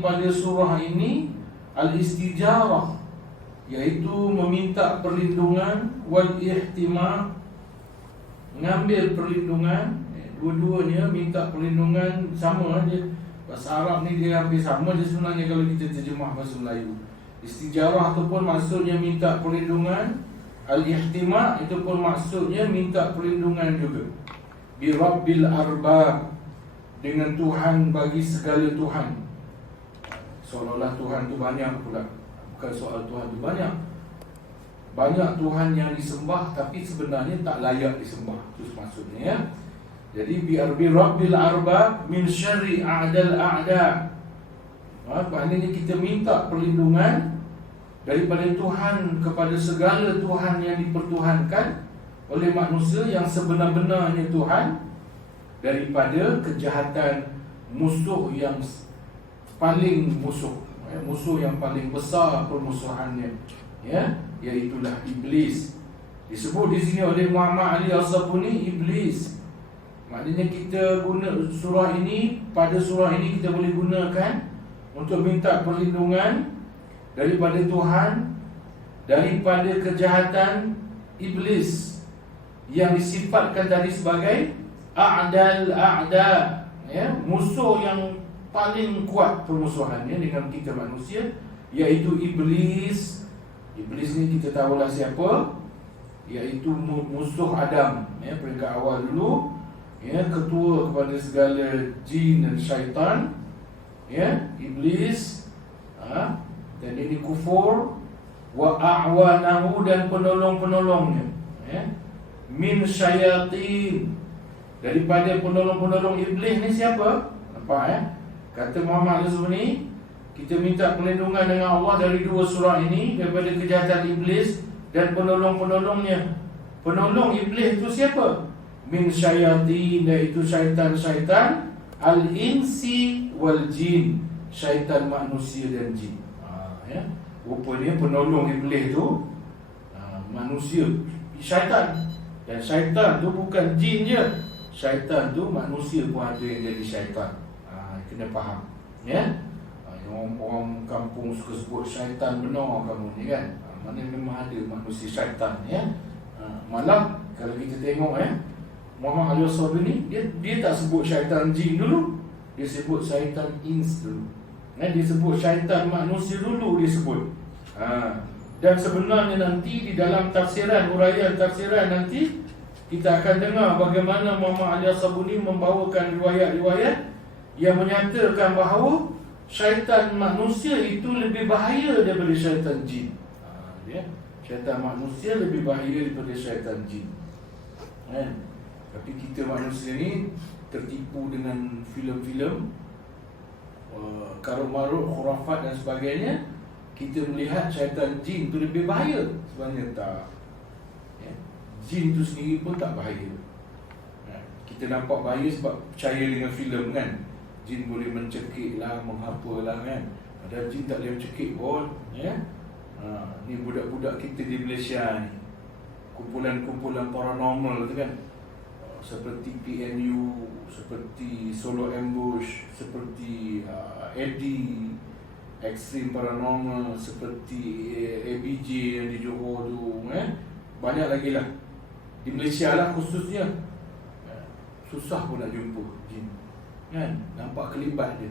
pada surah ini al-istijarah, iaitu meminta perlindungan, wal ihtima, mengambil perlindungan. Dua-duanya minta perlindungan sama aja. Bahasa Arab ni dia hampir sama je sebenarnya kalau kita terjemah bahasa Melayu. Istijarah itu pun maksudnya minta perlindungan, al-ihtima itu pun maksudnya minta perlindungan juga. Bi rabbil arbab, dengan Tuhan bagi segala Tuhan. Seolah-olah Tuhan tu banyak pula. Bukan soal Tuhan tu banyak. Banyak Tuhan yang disembah, tapi sebenarnya tak layak disembah. Itu maksudnya ya. Jadi biar bi rabbil arbab min syarri a'dal a'da. Maknanya kita minta perlindungan daripada Tuhan kepada segala Tuhan yang dipertuhankan oleh manusia yang sebenar-benarnya Tuhan, daripada kejahatan musuh yang paling musuh, musuh yang paling besar permusuhannya, ya, iaitulah iblis. Disebut di sini oleh Muhammad Ali As-Sabuni iblis. Maknanya kita guna surah ini, pada surah ini kita boleh gunakan untuk minta perlindungan daripada Tuhan daripada kejahatan iblis yang disifatkan tadi sebagai a'dal a'da, ya, musuh yang paling kuat permusuhannya dengan kita manusia, iaitu iblis. Iblis ni kita tahulah siapa, iaitu musuh Adam, ya, peringkat awal dulu, ya, ketua kepada segala jin dan syaitan, ya, iblis. Dan ini kufur, wa a'wanahu, dan penolong-penolongnya, ya, min syayatin, daripada penolong-penolong iblis ni siapa? Nampak ya? Kata Muhammad al-Zuni, kita minta perlindungan dengan Allah dari dua surah ini, daripada kejahatan iblis dan penolong-penolongnya. Penolong iblis itu siapa? Min syayatin, iaitu syaitan-syaitan, al-insi wal jin, syaitan manusia dan jin. Ya? Rupanya penolong iblis itu manusia, syaitan. Dan syaitan tu bukan jin je, syaitan tu manusia pun ada yang jadi syaitan. Kena faham, ya. Orang kampung suka sebut syaitan benar kamu ni kan. Mana memang ada manusia syaitan, ya. Malah kalau kita tengok, ya, Muhammad Ali As-Sabuni ni dia tak sebut syaitan jin dulu, dia sebut syaitan ins dulu. Dia sebut syaitan manusia dulu dia sebut. Dan sebenarnya nanti di dalam tafsiran, huraian tafsiran nanti kita akan dengar bagaimana Muhammad Ali As-Sabuni membawakan riwayat-riwayat yang menyatakan bahawa syaitan manusia itu lebih bahaya daripada syaitan jin. Syaitan manusia lebih bahaya daripada syaitan jin. Tapi kita manusia ni tertipu dengan filem-filem, karut-marut, khurafat dan sebagainya. Kita melihat syaitan jin itu lebih bahaya. Sebenarnya tak, ya. Jin itu sendiri pun tak bahaya. Kita nampak bahaya sebab percaya dengan filem kan. Jin boleh mencekik lah, menghapa lah kan. Padahal jin tak boleh mencekik pun, ya. Ni budak-budak kita di Malaysia ni, kumpulan-kumpulan paranormal tu kan, seperti PNU, seperti Solo Ambush, seperti Eddie, Extreme Paranormal, seperti ABJ yang di Johor tu, banyak lagi lah. Di Malaysia lah khususnya, susah pun nak jumpa jin kan, nampak kelibat dia,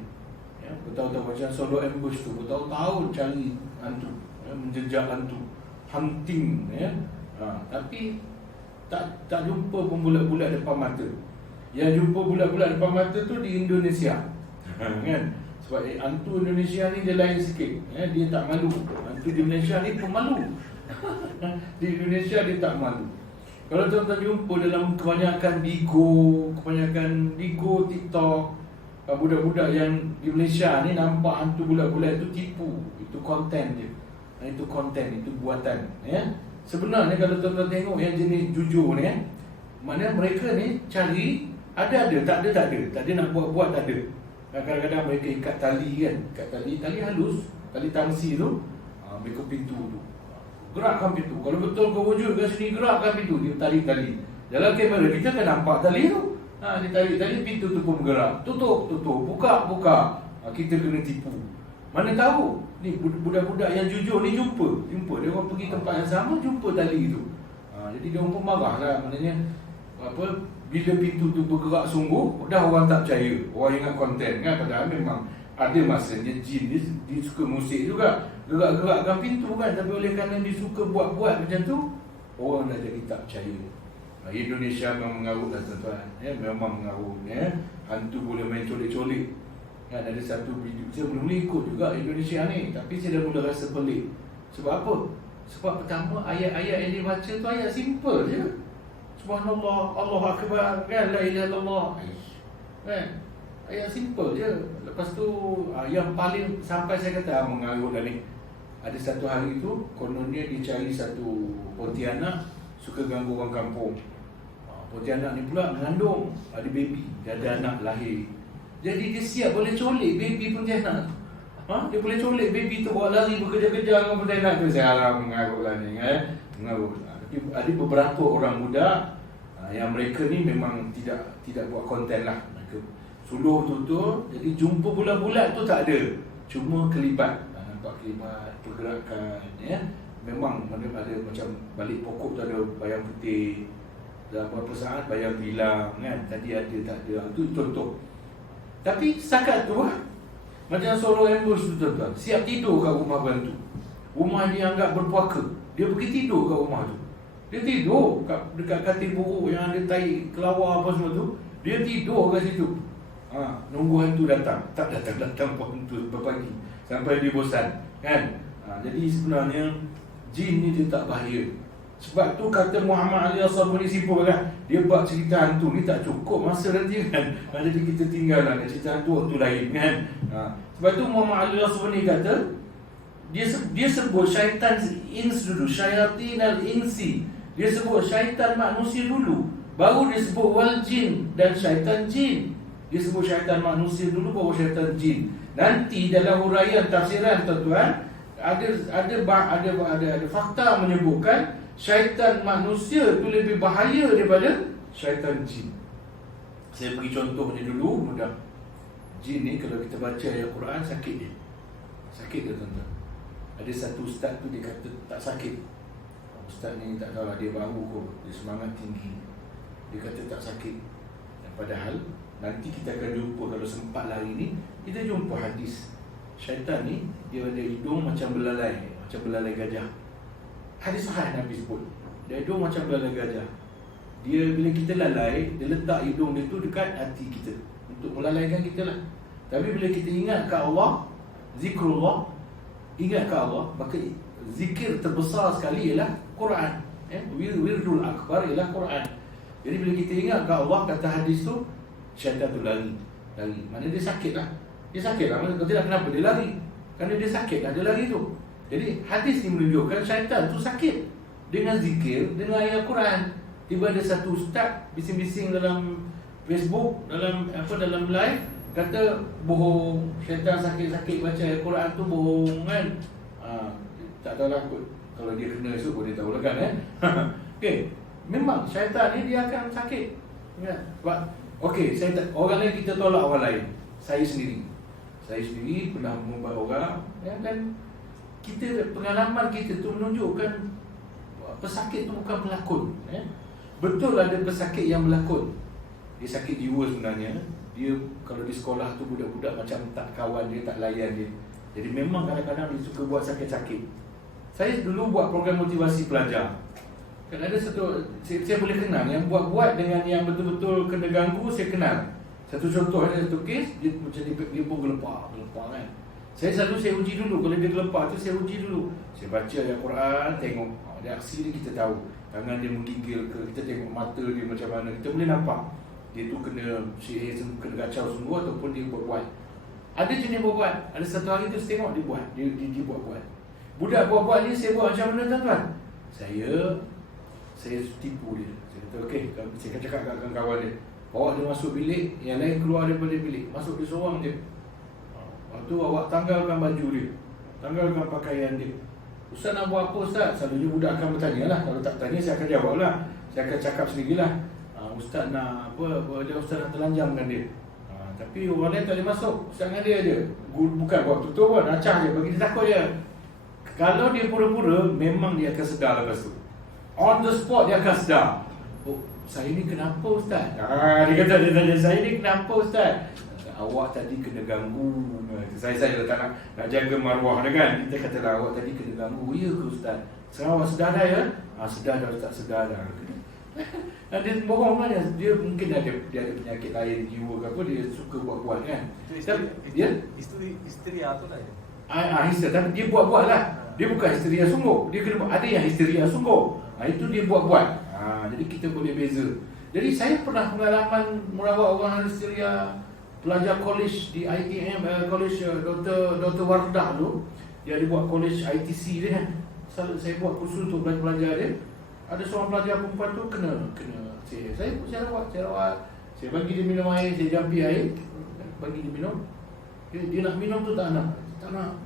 ya, bertahun-tahun. Macam Solo Ambush tu, bertahun-tahun cari hantu, ya, menjejak hantu, hunting, ya. Tapi tak jumpa pun bulat-bulat depan mata. Yang jumpa bulat-bulat depan mata tu di Indonesia, kan. Sebab hantu Indonesia ni dia lain sikit, ya, dia tak malu. Hantu di Malaysia ni pemalu. Di Indonesia dia tak malu. Kalau tuan-tuan jumpa dalam kebanyakan Bigo, TikTok, budak-budak yang di Malaysia ni nampak hantu bulat-bulat itu tipu. Itu konten dia. Itu konten, itu buatan, ya. Sebenarnya kalau tuan-tuan tengok yang jenis jujur ni, mana mereka ni cari ada, tak ada nak buat tak ada. Kadang-kadang mereka ikat tali kan, tali halus, tali tangsi tu, mereka pintu tu, gerakkan pintu. Kalau betul kau wujud kat sini, gerakkan pintu. Dia tarik tali. Dalam kamera kita kan nampak tali tu. Dia tarik tali, pintu tu pun bergerak. Tutup, buka. Kita kena tipu. Mana tahu ni budak-budak yang jujur ni jumpa. Dia orang pergi tempat yang sama, jumpa tali tu. Jadi dia orang pun marah lah. Maknanya bila pintu tu bergerak sungguh, dah orang tak percaya. Orang ingat konten kan. Padahal memang ada masanya jin dia suka musik juga, gerak-gerakkan pintu kan. Tapi oleh kerana dia suka buat-buat macam tu, orang dah jadi tak percaya. Indonesia memang mengarut lah tuan-tuan, memang mengarut. Hantu boleh main colik-colik kan. Ada satu video, saya belum ikut juga Indonesia ni, tapi saya dah mula rasa pelik. Sebab apa? Sebab pertama, ayat-ayat yang dia baca tu ayat simple je. Subhanallah, Allah Akbar kan, la ilaha illallah kan. Ayat simple je. Lepas tu yang paling sampai saya kata mengarut dah ni. Ada satu hari tu kononnya dia cari satu Pontianak suka ganggu orang kampung. Pontianak ni pula mengandung, ada baby, dia ada anak lahir. Jadi dia siap boleh colik baby Pontianak. Dia boleh colik baby tu, bawa lari berkejar-kejar dengan Pontianak tu. Saya alam mengarut lah ni mengarut. Tapi ada beberapa orang muda yang mereka ni memang tidak buat konten lah. Mereka suluh betul-betul. Jadi jumpa bulat-bulat tu tak ada, cuma kelibat. Nampak kelibat, pergerakan memang ada macam balik pokok tu ada bayang putih. Dalam beberapa saat bayang bilang kan, tadi ada tak ada. Itu contoh. Tapi setakat tu macam solo ambush tu tuan-tuan, siap tidur kat rumah bantu. Rumah dia anggap berpuaka, dia pergi tidur kat rumah tu. Dia tidur dekat katil buruk yang ada tai kelawar apa semua tu. Dia tidur kat situ. Nunggu hantu datang. Tak datang pun hantu berpagi sampai dia bosan kan. Jadi sebenarnya jin ni dia tak bahaya. Sebab tu kata Muhammad Ali As-Sabuni simpul kan, dia buat cerita hantu ni tak cukup masa nanti kan. Jadi kita tinggal lah cerita hantu waktu lain kan. Sebab tu Muhammad Ali As-Sabuni kata, dia sebut syaitan ins dulu, syayatin al-insi. Dia sebut syaitan manusia dulu, baru dia sebut wal jin dan syaitan jin. Dia sebut syaitan manusia dulu, baru syaitan jin. Nanti dalam huraian tafsiran tuan-tuan, ada fakta menyebutkan syaitan manusia tu lebih bahaya daripada syaitan jin. Saya bagi contohnya dulu mudah. Jin ni kalau kita baca ayat Quran, sakit dia. Sakit dia tuan-tuan. Ada satu ustaz tu dia kata tak sakit. Ustaz ni tak tahu lah, dia baru kot, dia semangat tinggi. Dia kata tak sakit. Dan padahal nanti kita akan jumpa, kalau sempat hari ni kita jumpa hadis. Syaitan ni dia ada hidung macam belalai gajah. Hadis sahih Nabi sebut, dia hidung macam belalai gajah. Dia bila kita lalai, dia letak hidung dia tu dekat hati kita untuk melalaikan kita lah. Tapi bila kita ingat ke Allah, zikrullah, ingat ke Allah, maka zikir terbesar sekali ialah Quran. Wirdul akbar ialah Quran. Jadi bila kita ingat ke Allah, kata hadis tu, syaitan tu lari. Mana dia sakit lah. Dia sakit lah. Kalau tidak kenapa dia lari? Kerana dia sakit lah, dia lari tu. Jadi hadis ni menunjukkan syaitan tu sakit. Dengan zikir, dengan ayat Quran. Tiba ada satu ustaz bising-bising dalam Facebook, dalam live, kata bohong, syaitan sakit-sakit baca ayat Quran tu bohong kan. Tak tahu lah kot. Kalau dia kena esok pun dia tahu lah kan okay. Memang syaitan ni dia akan sakit kan? Okay, orang lain kita tolak orang lain. Saya sendiri pernah membuat orang kan. Kita, pengalaman kita tu menunjukkan pesakit tu bukan pelakon. Betul ada pesakit yang berlakon. Dia sakit jiwa sebenarnya. Dia kalau di sekolah tu budak-budak macam tak kawan dia, tak layan dia. Jadi memang kadang-kadang dia suka buat sakit-sakit. Saya dulu buat program motivasi pelajar. Kan ada satu, saya boleh kenal yang buat-buat dengan yang betul-betul kena ganggu, saya kenal. Satu contoh, ada satu kes, dia macam dia pun gelepar kan. Saya uji dulu, kalau dia gelepar tu saya uji dulu. Saya baca ayat Quran, tengok reaksi dia, kita tahu. Tangan dia menggigil ke, kita tengok mata dia macam mana, kita boleh nampak dia tu kena sihir, kena kacau sungguh ataupun dia buat-buat. Ada jenis buat-buat. Ada satu hari tu saya tengok dia buat, dia buat-buat. Budak buat-buat ni saya buat macam mana tuan-tuan? Saya tipu dia. Saya kata okey, saya akan cakap kat kawan-kawan dia, bawa dia masuk bilik, yang lain keluar daripada bilik, masuk dia seorang je. Lepas tu awak tanggalkan baju dia, tanggalkan pakaian dia. Ustaz nak buat apa Ustaz? Selalunya budak akan bertanya lah. Kalau tak tanya saya akan jawab lah. Saya akan cakap sendirilah. Ustaz nak apa dia, Ustaz nak telanjangkan dia. Tapi orang lain tak boleh masuk. Ustaz dengan dia je. Bukan buat tutup pun, acah je, bagi dia takut je. Kalau dia pura-pura, memang dia akan sedar lepas tu. On the spot dia akan sedar. Oh, saya ni kenapa Ustaz? Dia kata, dia tanya, saya ni kenapa Ustaz? Awak tadi kena ganggu. Saya tak nak jaga maruah dia kan. Kita katalah awak tadi kena ganggu. Ya ke Ustaz? Sekarang awak sedar dah ya? Sedar dah Ustaz, sedar dah. Dia bohong kan. Dia mungkin dia ada penyakit lain, jiwa ke apa, dia suka buat-buat kan. Histeria tu lah. Histeria, tapi dia buat-buat lah. Dia bukan histeria sungguh. Dia kena buat. Ada yang histeria sungguh. Itu dia buat-buat. Jadi kita boleh beza. Jadi saya pernah pengalaman merawat orang histeria, pelajar college di ITM, college Dr. Wardah tu. Dia ada buat college ITC dia kan. Saya buat kursus untuk pelajar dia. Ada seorang pelajar perempuan tu kena saya rawat. Saya bagi dia minum air, saya jampi air, bagi dia minum. Dia nak minum tu tak nak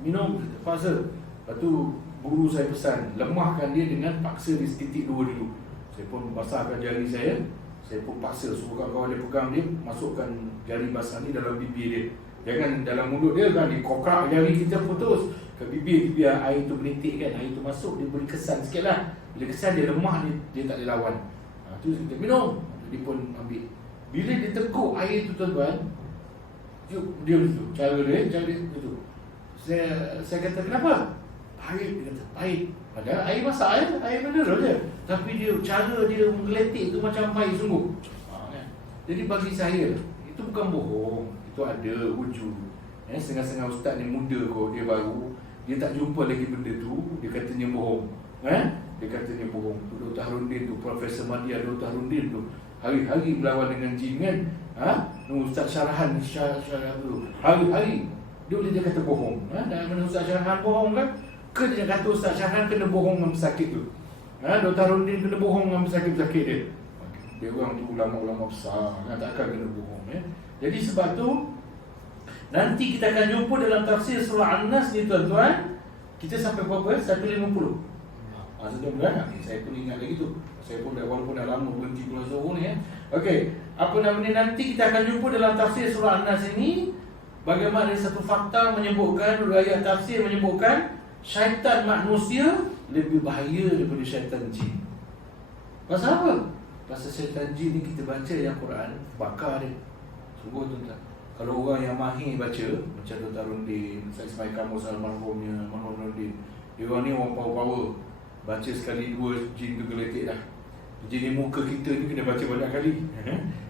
minum, paksa. Lepas tu guru saya pesan, lemahkan dia dengan paksa dia setitik 2 dulu. Saya pun basahkan jari saya pun paksa suruh kawan-kawan dia pegang dia, masukkan jari basah ni dalam bibir dia. Jangan dalam mulut dia kan, dikokrak jari kita putus ke bibir, biar air tu menitik kan, air tu masuk, dia beri kesan sikit lah. Bila kesan dia lemah, dia tak boleh lawan. Tu kita minum, dia pun ambil. Bila dia tekuk air tu tuan-tuan, dia begitu, cara dia begitu. Saya kata kenapa? Pahit, dia kata pahit. Padahal air masak air mineral je. Tapi cara dia menggeletik tu macam pahit sungguh. Kan? Jadi bagi saya, itu bukan bohong, itu ada wujud. Setengah-setengah ustaz ni muda kok, dia baru, dia tak jumpa lagi benda tu, dia katanya bohong. Dia katanya bohong. Tu Dr. Harundin tu, Profesor Madya Dr. Harundin tu, hari-hari berlawan dengan jin kan. Ustaz Syarahan tu, hari-hari dia kata bohong. Dan mana Ustaz Syarahan bohong kan? Ke dia kata Ustaz Syarahan kena bohong dengan pesakit tu. Dr. Harundin kena bohong dengan pesakit-pesakit dia. Dia orang tu ulama-ulama besar, takkan kena bohong. Jadi sebab tu, nanti kita akan jumpa dalam tafsir surah An-Nas ni tuan-tuan. Kita sampai berapa? 150. Saya pun ingat lagi tu. Saya pun walaupun dah lama berhenti Pulau Zohor ni. Okey, apa nama ni, nanti kita akan jumpa dalam tafsir surah An-Nas ini bagaimana satu fakta menyebutkan, ayat tafsir menyebutkan syaitan manusia lebih bahaya daripada syaitan jin. Pasal apa? Pasal syaitan jin ni kita baca yang Quran, bakar dia. Sungguh tuan-tuan. Kalau orang yang mahir baca, macam Dr. Harundin, saya Ismail Kamus almarhumnya, Mahmud Harundin, dia orang ni orang power-power. Baca sekali dua, jin tu geletik dah. Jin ni muka kita ni kena baca banyak kali.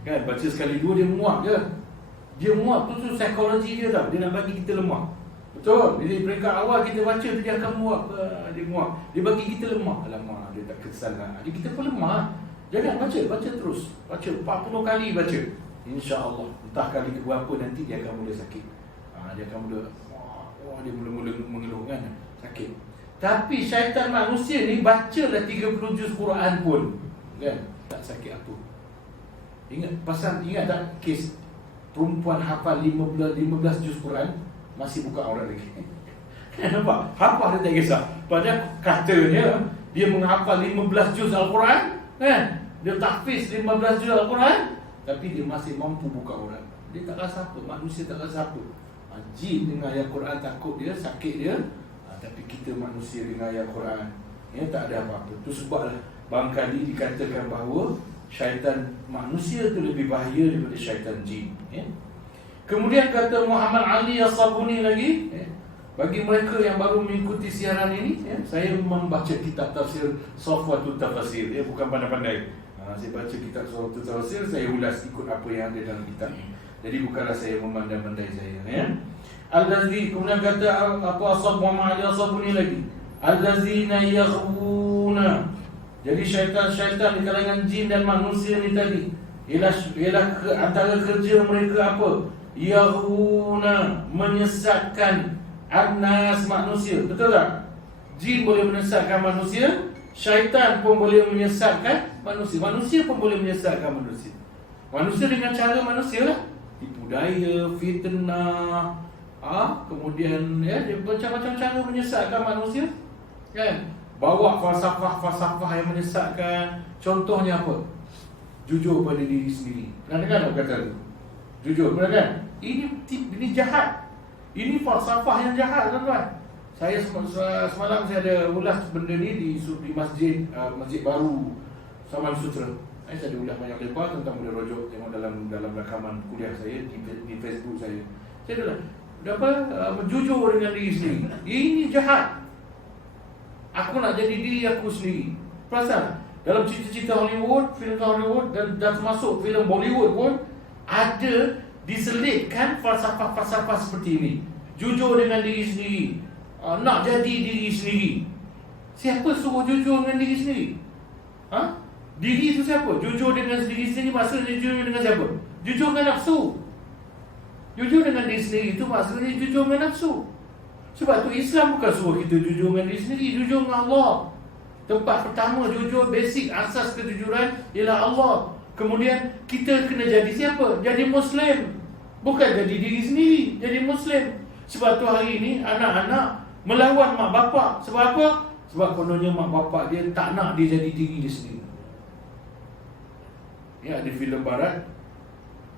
Kan? Baca sekali dua, dia muak je. Dia muak tu psikologi dia tau. Dia nak bagi kita lemah. Betul? Jadi peringkat awal kita baca tu dia akan muak. Dia muak. Dia bagi kita lemah. Alamak, dia tak kesan lah. Jadi kita pun lemah. Jangan baca terus. Baca 40 kali baca. InsyaAllah. Entah kali ke berapa nanti dia akan mula sakit. Dia akan mula, dia mula mengeluh kan, sakit. Tapi syaitan manusia ni bacalah 30 juz Quran pun kan, tak sakit apa. Ingat tak kes perempuan hafal 15 juz Quran masih buka aurat lagi. Nampak? Hafal dia tak kisah. Padahal katanya dia menghafal 15 juz Al-Quran kan, dia tahfiz 15 juz Al-Quran, tapi dia masih mampu buka aurat. Dia tak rasa apa, manusia tak rasa apa. Jin dengan ayat Quran takut dia, sakit dia. Tapi kita manusia dengan ayat Quran, tak ada apa-apa. Itu sebablah barangkali dikatakan bahawa syaitan manusia itu lebih bahaya daripada syaitan jin. Kemudian kata Muhammad Ali As-Sabuni lagi, bagi mereka yang baru mengikuti siaran ini, saya membaca kitab tafsir Safwatul Tafasir, bukan pandai-pandai. Saya baca kitab Safwatul Tafasir, saya ulas ikut apa yang ada dalam kitab ini. Jadi bukanlah saya memandai-mandai saya. Al-Ghazali kemudian kata apa, Asab Muhammad Ali As-Sabuni lagi, Al-Ghazina yakhuna. Jadi syaitan di kalangan jin dan manusia ni tadi ialah antara kerja mereka apa? Yakhuna, menyesatkan an-nas, manusia. Betul tak? Jin boleh menyesatkan manusia, syaitan pun boleh menyesatkan manusia. Manusia pun boleh menyesatkan manusia. Manusia dengan cara manusia lah, tipu daya, fitnah, kemudian dia macam-macam cara menyesatkan manusia kan. Bawa falsafah yang menyesatkan. Contohnya apa? Jujur pada diri sendiri. Pernah dengar tak kata tu? Jujur, pernah kan? Ini jahat. Ini falsafah yang jahat, tuan-tuan. Saya semalam saya ada ulas benda ni di masjid baru Saman Sutra. Saya ada ulas banyak lepas tentang benda rojok. Tengok dalam rakaman kuliah saya di Facebook saya. Saya jujur dengan diri sendiri. Ini jahat. Aku nak jadi diri aku sendiri. Perasan, dalam cerita-cerita Hollywood, filem Hollywood dan termasuk filem Bollywood pun ada diselitkan falsafah-falsafah seperti ini. Jujur dengan diri sendiri, nak jadi diri sendiri. Siapa suruh jujur dengan diri sendiri? Diri itu siapa? Jujur dengan diri sendiri maksudnya jujur dengan siapa? Jujur dengan nafsu. Jujur dengan diri sendiri itu maksudnya jujur dengan nafsu. Sebab tu Islam bukan suruh kita jujur dengan diri sendiri, jujur dengan Allah. Tempat pertama jujur, basic asas kejujuran ialah Allah. Kemudian kita kena jadi siapa? Jadi Muslim. Bukan jadi diri sendiri, jadi Muslim. Sebab tu hari ini anak-anak melawan mak bapak. Sebab apa? Sebab kononnya mak bapak dia tak nak dia jadi diri dia sendiri. Ya, ada filem barat,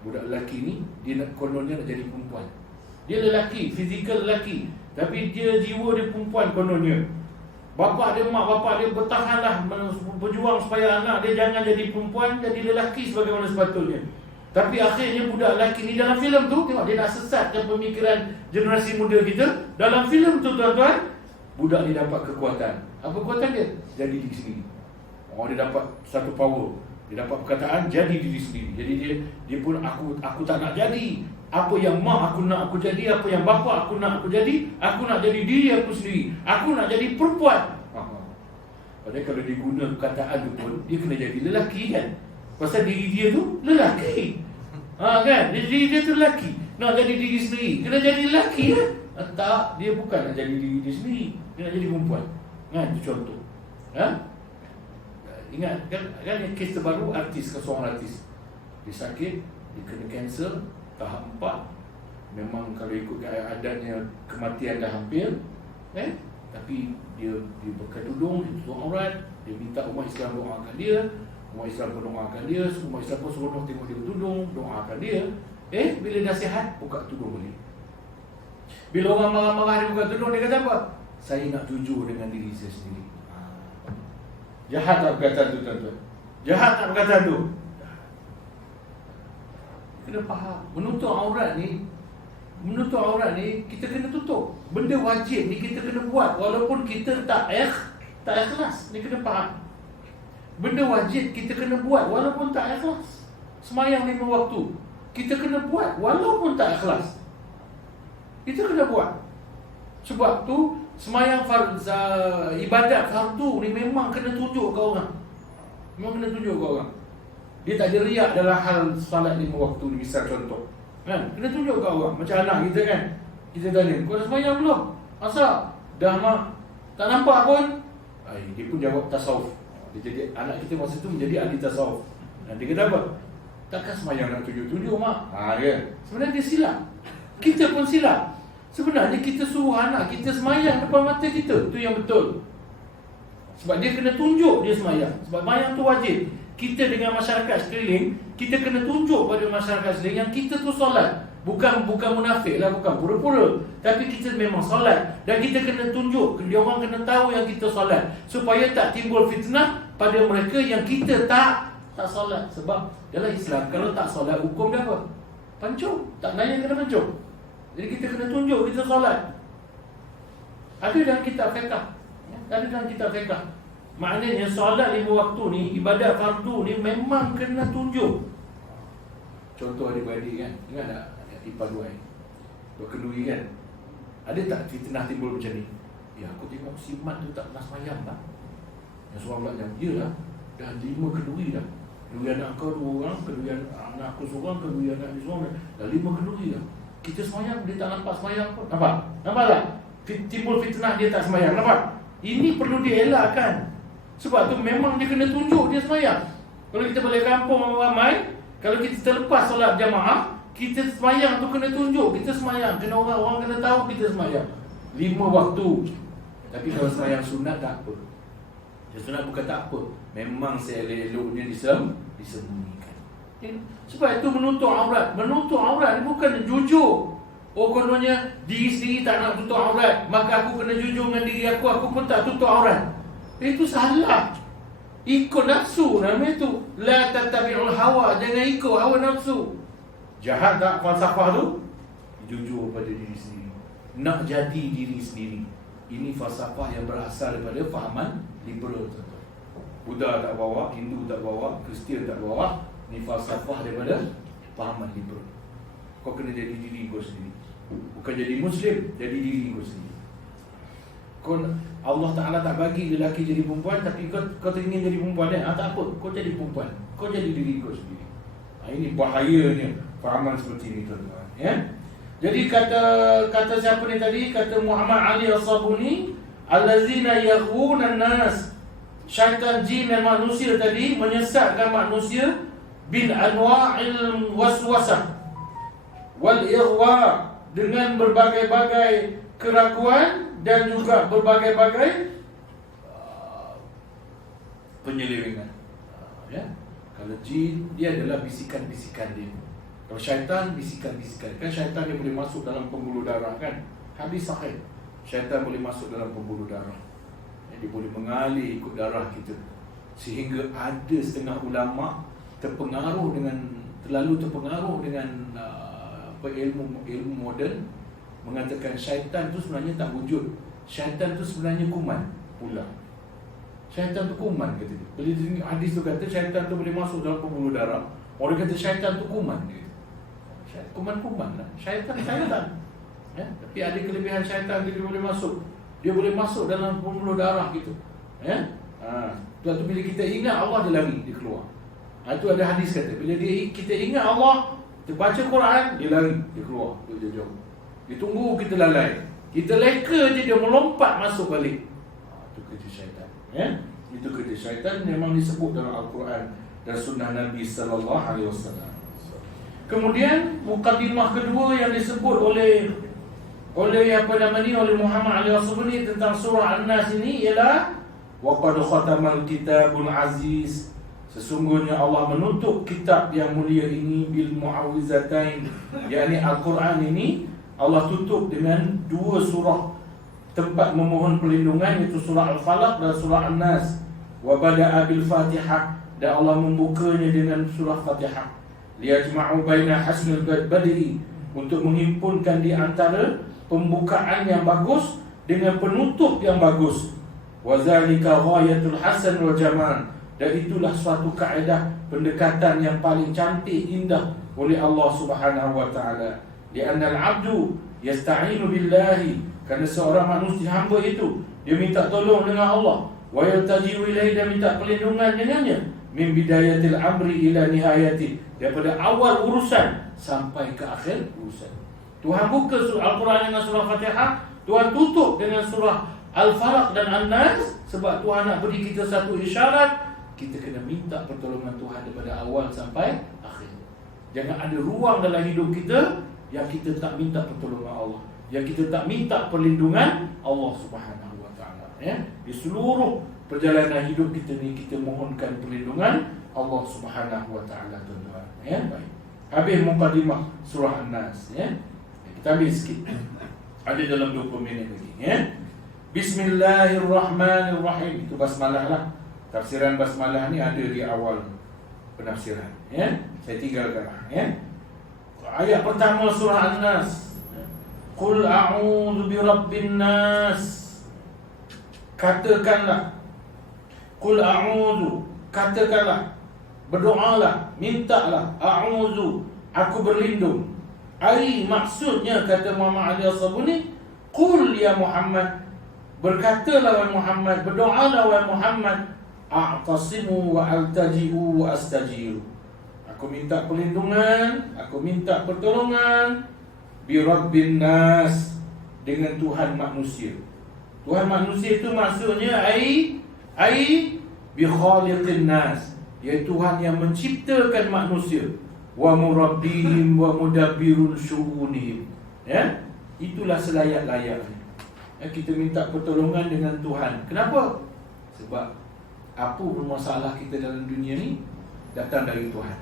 budak lelaki ni dia kononnya nak jadi perempuan. Dia lelaki, fizikal lelaki, tapi dia jiwa dia perempuan kononnya. Mak bapak dia bertahanlah berjuang supaya anak dia jangan jadi perempuan, jadi lelaki sebagaimana sepatutnya. Tapi akhirnya budak lelaki ni dalam filem tu, tengok dia nak sesatkan pemikiran generasi muda kita. Dalam filem tu, tuan-tuan, budak ni dapat kekuatan. Apa kekuatan dia? Jadi diri sendiri. Dia dapat satu power. Dia dapat perkataan jadi diri sendiri. Jadi dia pun aku tak nak jadi apa yang mak aku nak aku jadi, apa yang bapa aku nak aku jadi. Aku nak jadi diri aku sendiri. Aku nak jadi perempuan. Padahal kalau dia guna perkataan tu pun dia kena jadi lelaki kan. Pasal diri dia tu lelaki. Kan? Diri dia tu lelaki. Nak jadi diri sendiri kena jadi lelaki kan? Tak, dia bukan nak jadi diri dia sendiri. Dia nak jadi perempuan. Kan? Itu contoh. Ingat kan kes terbaru seorang artis. Dia sakit, dia kena kanser tahap 4. Memang kalau ikut keadaannya kematian dah hampir, tapi dia pakai tudung, dia tutup aurat, dia minta umat Islam doakan dia. Umat Islam pun doakan dia, umat Islam pun seronok tengok dia bertudung, doakan dia. Bila dah sihat, buka tudung balik. Bila orang marah-marah dia buka tudung, dia kata apa? Saya nak jujur dengan diri saya sendiri. Jahat tak perkataan tu, tuan-tuan? Jahat tak perkataan tu? Kena faham. Menutup aurat ni kita kena tutup. Benda wajib ni kita kena buat walaupun kita tak ikhlas. Ni kena faham. Benda wajib kita kena buat walaupun tak ikhlas. Semayang 5 waktu kita kena buat walaupun tak ikhlas. Kita kena buat. Sebab tu semayang ibadat fardu ni memang kena tunjuk ke orang. Memang kena tunjuk ke orang. Dia tak ada riak dalam hal salat 5 waktu ni, misal contoh. Kan? Kena tunjuk ke orang. Macam anak kita kan. Kita tanya, kau dah semayang belum? Asal? Dah mak. Tak nampak pun. Dia pun jawab tasawuf. Dia jadi anak kita masa tu menjadi ahli tasawuf. Dia kata apa? Takkan semayang nak tunjuk-tunjuk mak. Dia. Sebenarnya dia silap. Kita pun silap. Sebenarnya kita suruh anak kita semayang depan mata kita. Itu yang betul. Sebab dia kena tunjuk dia semayang. Sebab semayang tu wajib. Kita dengan masyarakat sekeliling, kita kena tunjuk pada masyarakat sekeliling yang kita tu solat. Bukan munafik lah, bukan pura-pura. Tapi kita memang solat. Dan kita kena tunjuk, dia orang kena tahu yang kita solat. Supaya tak timbul fitnah pada mereka yang kita tak solat. Sebab dalam Islam, kalau tak solat, hukum dia apa? Pancung. Tak nanya kena pancung. Jadi kita kena tunjuk kita solat. Ada dalam kitab fiqh. Ada dalam kitab fiqh. Maknanya solat 5 waktu ni, ibadat fardu ni memang kena tunjuk. Contoh adik-beradik kan, ingat tak ipar dua berkenduri kan? Ada tak fitnah timbul macam ni? Ya, aku tengok si Mat tu tak pernah semayang lah. Yang seorang pula jam, yelah, dah 5 kenduri dah. Kenduri anak kau 2 orang, kenduri anak aku seorang, kenduri anak dia seorang, dah 5 kenduri dah. Kita semayang, dia tak nampak semayang pun. Nampak? Nampak tak? Timbul fitnah dia tak semayang, nampak? Ini perlu dielakkan. Sebab tu memang dia kena tunjuk dia semayang. Kalau kita balik kampung ramai, kalau kita terlepas solat jamaah, kita semayang tu kena tunjuk kita semayang. Kena orang kena tahu kita semayang 5 waktu. Tapi kalau semayang sunat tak apa. Dia sunat bukan tak apa. Memang seelok-eloknya disembunyikan. Sebab itu menutup aurat. Menutup aurat ni bukan jujur. Oh, kononnya diri sendiri tak nak tutup aurat, maka aku kena jujur dengan diri aku pun tak tutup aurat. Itu salah. Ikut nafsu namanya itu. La tattabi'ul hawa, jangan ikut hawa nafsu. Jahat tak falsafah tu? Jujur pada diri sendiri. Nak jadi diri sendiri. Ini falsafah yang berasal daripada fahaman liberal. Buddha tak bawa, Hindu tak bawa, Kristian tak bawa. Ini falsafah daripada fahaman liberal. Kau kena jadi diri kau sendiri. Bukan jadi Muslim, jadi diri kau sendiri. Allah Ta'ala tak bagi lelaki jadi perempuan, tapi kau ingin jadi perempuan tak apa, kau jadi perempuan. Kau jadi diri kau sendiri. Ini bahayanya fahaman seperti ini, tuan-tuan. Jadi kata siapa ni tadi? Kata Muhammad Ali As-Sabuni, allazina yaghuna nas. Syaitan, jin dan manusia tadi menyesatkan manusia bin anwa'il waswasah wal ighwa, dengan berbagai-bagai keraguan dan juga berbagai-bagai penyelewengan. Kalau jin, dia adalah bisikan-bisikan dia. Kalau syaitan, bisikan-bisikan. Kan syaitan dia boleh masuk dalam pembuluh darah kan? Hadis sahih. Syaitan boleh masuk dalam pembuluh darah. Dia boleh mengalir ikut darah kita. Sehingga ada setengah ulama terlalu terpengaruh dengan ilmu moden, mengatakan syaitan tu sebenarnya tak wujud. Syaitan tu sebenarnya kuman pula. Syaitan tu kuman, kata dia. Bila hadis tu kata syaitan tu boleh masuk dalam pembuluh darah, orang kata syaitan tu kuman. Kuman-kuman lah. Syaitan. Tapi ada kelebihan syaitan, dia boleh masuk. Dia boleh masuk dalam pembuluh darah gitu. Tu bila kita ingat Allah, dia lari, dia keluar. Itu ada hadis kata, bila kita ingat Allah, kita baca Quran, dia lari, dia keluar, dia jauh. Dia tunggu kita lalai. Kita leka je, dia melompat masuk balik. Itu kerja syaitan. Itu kerja syaitan, memang disebut dalam Al-Quran dan sunnah Nabi sallallahu alaihi wasallam. Kemudian mukadimah kedua yang disebut oleh Muhammad Ali As-Sabuni tentang surah An-Nas ini ialah waqad khatamal kitabul aziz. Sesungguhnya Allah menutup kitab yang mulia ini bil mu'awwizatain, yakni Al-Quran ini Allah tutup dengan dua surah tempat memohon perlindungan, iaitu surah Al-Falaq dan surah An-Nas. Wa bada'a bil Fatihah, dan Allah membukanya dengan surah Fatihah. Liyajma'u baina hasnil bad'i, untuk menghimpunkan di antara pembukaan yang bagus dengan penutup yang bagus. Wa zalika ghayatul hasan wal jamal, dan itulah suatu kaedah pendekatan yang paling cantik, indah oleh Allah Subhanahu wa taala. Di annal abdu yasta'inu billahi, kerana seorang manusia hamba itu dia minta tolong dengan Allah, wa yaltaji'u ilaihi, dan minta perlindungan dengannya, min bidayatil amri ila nihayati, daripada awal urusan sampai ke akhir urusan. Tuhan buka surah Al-Quran dengan surah Fatihah, Tuhan tutup dengan surah Al-Falaq dan An-Nas, sebab Tuhan nak beri kita satu isyarat, kita kena minta pertolongan Tuhan daripada awal sampai akhir. Jangan ada ruang dalam hidup kita yang kita tak minta pertolongan Allah, yang kita tak minta perlindungan Allah Subhanahu wa taala. Di seluruh perjalanan hidup kita ni, kita mohonkan perlindungan Allah Subhanahu wa taala, tuan-tuan. Baik. Habis mukadimah surah An-Nas. Kita habis sikit. Ada dalam 20 minit lagi. Bismillahirrahmanirrahim. Itu basmalah lah. Tafsiran basmalah ni ada di awal penafsiran. Saya tinggalkan. Ayat pertama surah An-Nas. Qul a'udzu birabbin nas. Katakanlah. Qul a'udzu. Katakanlah. Berdoalah, mintalah. A'udzu, aku berlindung. Ai, maksudnya, kata Muhammad Ali As-Sabuni, qul ya Muhammad, berkatalah wahai Muhammad, berdoalah wahai Muhammad, a'tasimu wa altaji'u wa astajiru. Aku minta perlindungan, aku minta pertolongan bi rabbin nas, dengan Tuhan manusia. Tuhan manusia itu maksudnya ai bi khaliqin nas, iaitu Tuhan yang menciptakan manusia, wa murabbihim wa mudabbirun syu'unihim. Itulah selayak-layaknya. Kita minta pertolongan dengan Tuhan. Kenapa? Sebab apa pun masalah kita dalam dunia ni datang dari Tuhan.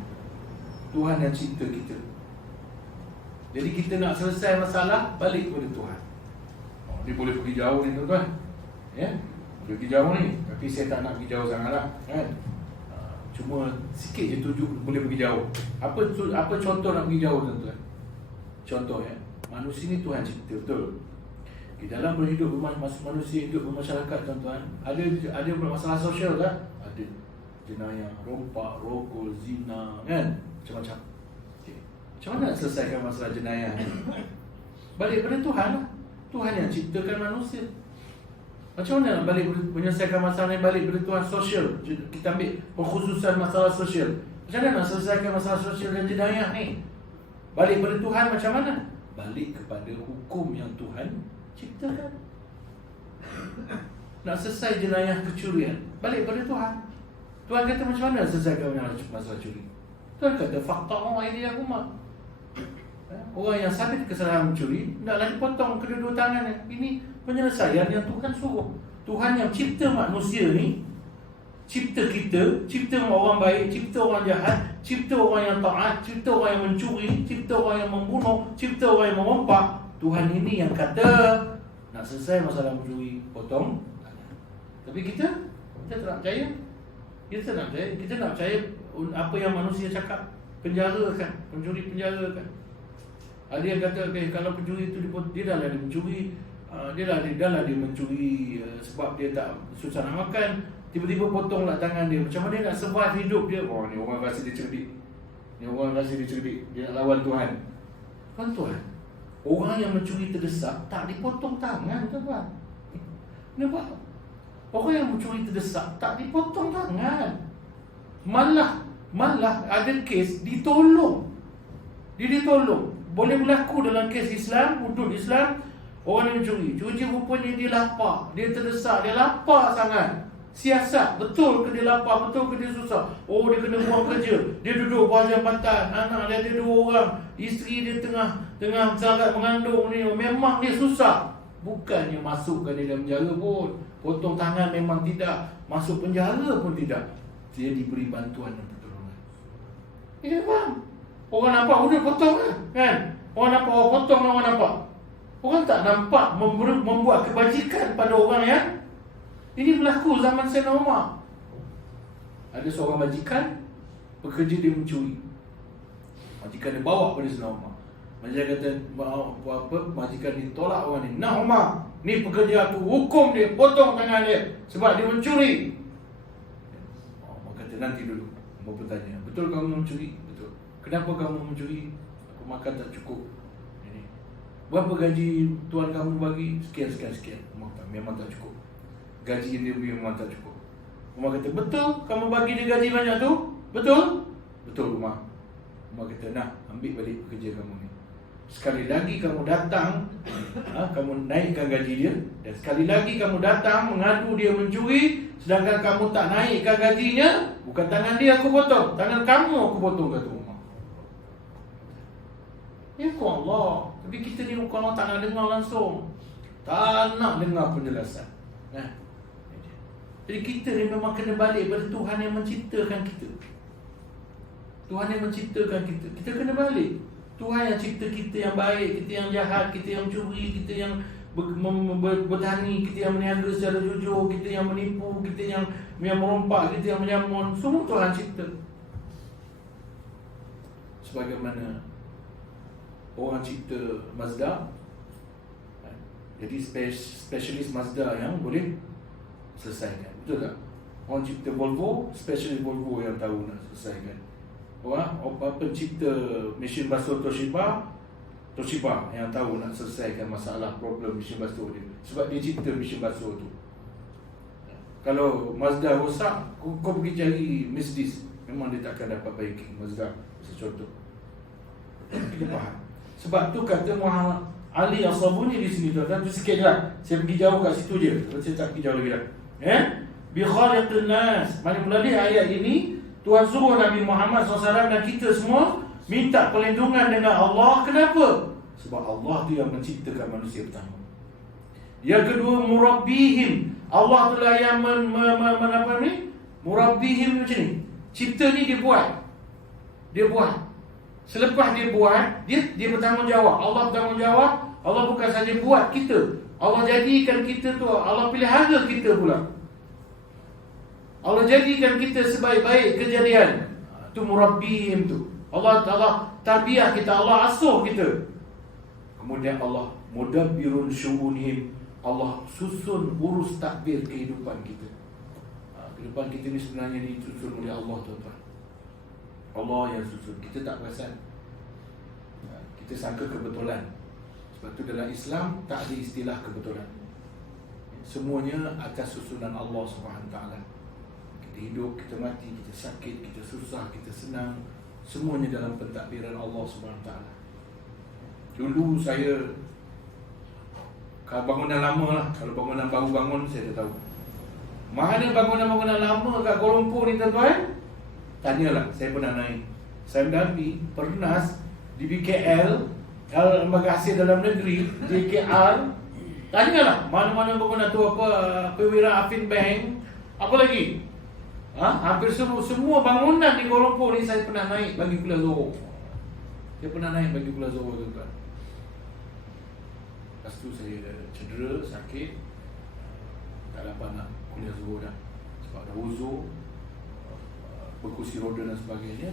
Tuhan yang cipta kita. Jadi kita nak selesai masalah, balik kepada Tuhan. Dia boleh pergi jauh ni tuan-tuan, ya, boleh pergi jauh ni. Tapi saya tak nak pergi jauh sangat lah, kan. Cuma sikit je tujuh boleh pergi jauh. Apa contoh nak pergi jauh tuan-tuan? Contoh, ya, manusia ni Tuhan cipta, betul. Di dalam berhidup manusia hidup bermasyarakat tuan-tuan, ada masalah sosial tak? Ada. Jenayah, rompak, rokok, zina, kan? Macam-macam. Okay. Macam mana nak selesaikan masalah jenayah ni? Balik pada Tuhan lah. Tuhan yang ciptakan manusia. Macam mana nak balik menyelesaikan masalah ni? Balik pada Tuhan. Sosial, kita ambil pengkhususan masalah sosial. Macam mana nak selesaikan masalah sosial dan jenayah ni? Balik pada Tuhan macam mana? Balik kepada hukum yang Tuhan ciptakan. Nak selesai jenayah kecurian, balik pada Tuhan. Tuhan kata macam mana selesaikan masalah curi? Tuhan kata fakta orang ini yang umat. Orang yang sabit kesalahan mencuri, hendaklah dipotong kedua-dua tangannya. Ini penyelesaian yang Tuhan suruh. Tuhan yang cipta manusia ni, cipta kita, cipta orang baik, cipta orang jahat, cipta orang yang taat, cipta orang yang mencuri, cipta orang yang membunuh, cipta orang yang merompak. Tuhan ini yang kata nak selesai masalah mencuri, potong tangan. Tapi kita tak nak percaya. Kita nak percaya. Kita nak percaya apa yang manusia cakap. Penjarakan, pencuri penjarakan. Ada yang kata, okay, kalau pencuri itu dia dah lah dia mencuri, dia mencuri sebab dia tak susah nak makan, tiba-tiba potonglah tangan dia. Macam mana dia nak survive hidup dia? Oh, ni orang rasa dia cerdik. Dia nak lawan Tuhan. Kan Tuhan? Orang yang mencuri terdesak tak dipotong tangan, tuan-tuan. Nampak? Orang yang mencuri terdesak tak dipotong tangan. Malah ada kes ditolong. Dia ditolong. Boleh berlaku dalam kes Islam, hudud Islam. Orang yang mencuri, rupanya dia lapar, dia terdesak, dia lapar sangat. Siasat, betul ke dia lapar, betul ke dia susah? Oh, dia kena buang kerja. Dia duduk bawah jambatan, anak dia ada 2 orang, isteri dia tengah sangat mengandung ni. Memang dia susah. Bukannya masukkan dia dalam penjara pun, potong tangan memang tidak, masuk penjara pun tidak. Dia diberi bantuan dan pertolongan. Ya, faham? Orang nampak, udah potong kan? Orang nampak, orang potong, orang nampak. Orang tak nampak membuat kebajikan pada orang yang ini berlaku zaman Sayyidina Umar. Ada seorang majikan bekerja dia mencuri. Majikan dia bawa pada Sayyidina Umar. Majikan kata, majikan dia tolak orang ni. Nah Umar, ni pekerja aku, hukum dia, potong tangan dia sebab dia mencuri. Umar kata, nanti dulu. Umar bertanya, betul kamu mencuri? Betul. Kenapa kamu mencuri? Aku makan tak cukup. Berapa gaji tuan kamu bagi? Sekian. Umar kata, memang tak cukup. Gaji yang dia beri memang tak cukup. Umar kata, betul kamu bagi dia gaji banyak tu? Betul? Betul Umar. Umar kata, nah, ambil balik pekerja kamu ni. Sekali lagi kamu datang, kamu naikkan gaji dia. Dan sekali lagi kamu datang mengadu dia mencuri, sedangkan kamu tak naikkan gajinya, bukan tangan dia aku potong, tangan kamu aku potong, kata Umar. Ya Allah. Tapi kita ni bukan orang tak nak dengar langsung. Tak nak dengar penjelasan. Jadi kita ni memang kena balik pada Tuhan yang menciptakan kita. Tuhan yang menciptakan kita. Kita kena balik. Tuhan yang cipta kita yang baik, kita yang jahat, kita yang curi, kita yang bertani, kita yang meniaga secara jujur, kita yang menipu, kita yang merompak, kita yang menyamun. Semua Tuhan cipta. Sebagaimana orang cipta Mazda, jadi specialist Mazda yang boleh selesaikan. Betul tak? Orang cipta Volvo, specialist Volvo yang tahu nak selesaikan. Orang pencipta mesin basuh Toshiba yang tahu nak selesaikan masalah problem mesin basuh dia. Sebab dia cipta mesin basuh tu. Kalau Mazda rosak, kau pergi cari Mercedes, memang dia takkan dapat baiki Mazda. Contoh. Kita faham. Sebab tu kata Muhammad Ali As-Sabuni di sini tuan-tuan, tu sikit je lah. Saya pergi jauh kat situ je. Saya tak pergi jauh lagi dah. Bi khaliqin nas. Melalui ayat ini Tuhan suruh Nabi Muhammad SAW dan kita semua minta perlindungan dengan Allah. Kenapa? Sebab Allah tu yang menciptakan manusia pertama. Yang kedua, murabbihim. Allah tu lah yang murabbihim macam ni. Cipta ni dia buat. Selepas dia buat, dia bertanggungjawab. Allah bertanggungjawab. Allah bukan saja buat kita, Allah jadikan kita tu, Allah pelihara kita pula. Allah jadikan kita sebaik-baik kejadian. Tu murabbihim tu. Allah tarbiyah kita, Allah asuh kita. Kemudian Allah mudabbirun syu'unihim. Allah susun urus takbir kehidupan kita. Kehidupan kita ni sebenarnya disusun oleh Allah, tuan-tuan. Allah yang susun. Kita tak perasan. Kita sangka kebetulan. Sebab tu dalam Islam tak ada istilah kebetulan. Semuanya atas susunan Allah SWT. Kita hidup, kita mati, kita sakit, kita susah, kita senang, semuanya dalam pentadbiran Allah SWT. Dulu saya, kalau bangunan lama lah, kalau bangunan baru bangun saya dah tahu. Mana bangunan-bangunan lama kat Kuala Lumpur ni, tuan-tuan? Tanyalah, saya pernah naik. Saya mendampingi Pernas di BKL, Lembaga Hasil Dalam Negeri, JKR. Tanyalah, mana-mana bangunan tu, apa, Perwira Afin Bank, apa lagi? Hampir semua bangunan di Kuala Lumpur ni saya pernah naik bagi Kuala Zohor. Saya pernah naik bagi Kuala Zohor, tuan-tuan. Lepas tu saya cedera, sakit, tak dapat nak kuliah Zohor dah. Sebab dah uzur, berkursi roda dan sebagainya,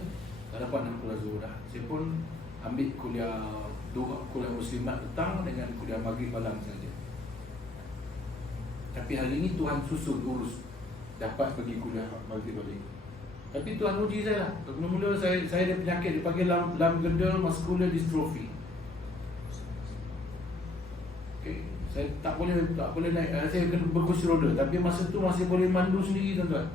tak dapat nak kuliah Zohor dah. Saya pun ambil kuliah muslimat petang dengan kuliah maghrib malam saja. Tapi hari ini Tuhan susun urus dapat pergi kuliah maghrib balik. Tapi Tuhan uji saya lah. Mula-mula saya ada penyakit, dia panggil lamgendal muscular dystrophy. Okay. Saya tak boleh naik, saya kena berkursi roda. Tapi masa tu masih boleh mandu sendiri, tuan-tuan.